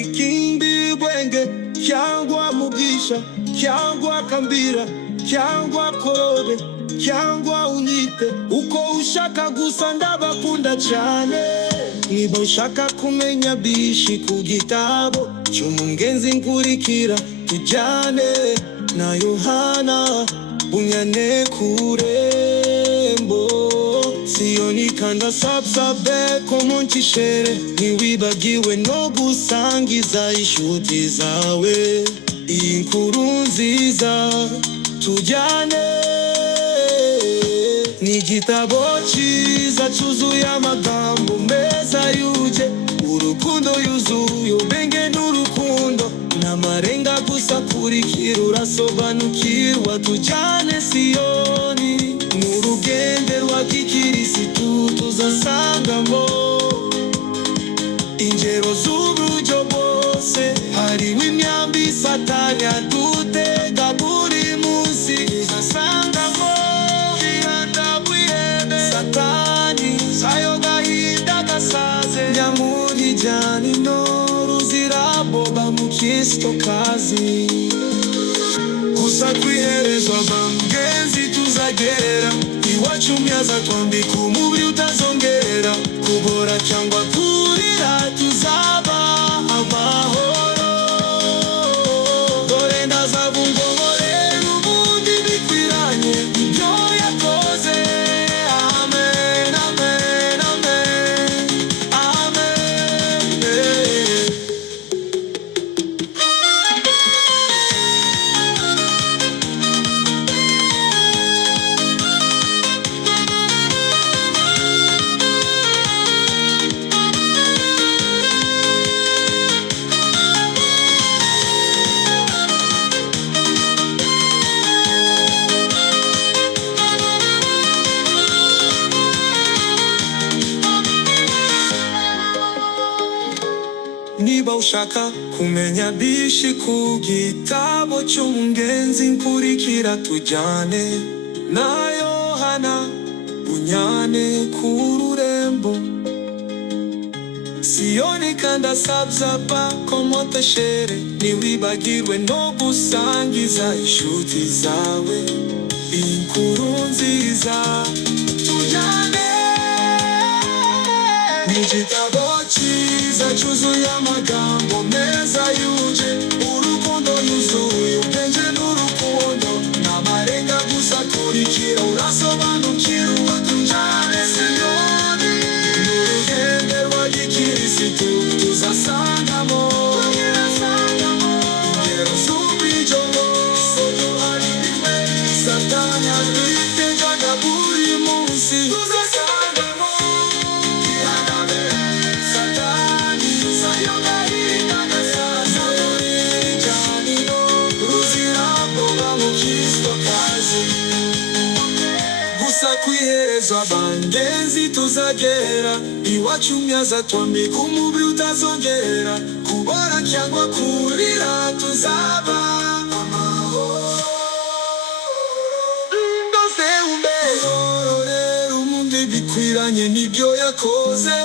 ikindi bwenge cyangwa mugisha cyangwa kambira cyangwa korobe cyangwa unyite uko ushaka, gusa ndabakunda cyane. Niba ushaka kumenya byinshi ku gitabo cy'umugenzi nkurikira tujyane na Yohana Bunyane ku Rembo. Siyoni kanda subscribe komoncishere, ntiwibagiwe no gusangiza inshuti zawe inkuru nziza tujyane. Ni igitabo cyiza cyuzuye amagambo meza yuje urukundo, yuzuye ubwenge n'urukundo n'amarenga gusa. Kurikira urasobanukirwa tujyane Siyoni, n'urugendo rwa gikirisitu tuzasangamo ingero z'uburyo bwose. Hariho imyambi Satani adutega buri munsi, tuzasangamo Satani sayo gahinda gasaze, nyamuri jani no ruziraboba mu Kristo kazi. Gusa kwiherezwa bamugenzi tuzagera iwacu, myaza twambika umubiri utazongera kubora cyangwa kurira, tuzaba amahoro. Dore ndazabungomorera ubundi bikwiranye ibyo yakoze. Niba ushaka kumenya byinshi ku gitabo cy'umugenzi nkurikira tujyane na Yohana Bunyane ku Rembo. Siyoni kanda subscribe komoncishere, ntiwibagirwe no gusangiza inshuti zawe inkuru nziza tujyane. Ni igitabo cyiza cyuzuye amagambo meza yuje urukundo, yuzuye ubwenge n'urukundo n'amarenga gusa. Kurikira urasobanukirwa tujyane Siyoni, n'urugendo rwa gikirisitu tuzasangamo ingero z'uburyo bwose. Duhaririwe Satani adutega buri munsi, tuzasangamo kwiherezwa bangenzi tuzagera iwacu, myaza twambika umubiri utazongera kubora cyangwa kurira, tuzaba amahoro. Ndose umbe rero umundi bikwiranye n'ibyo yakoze.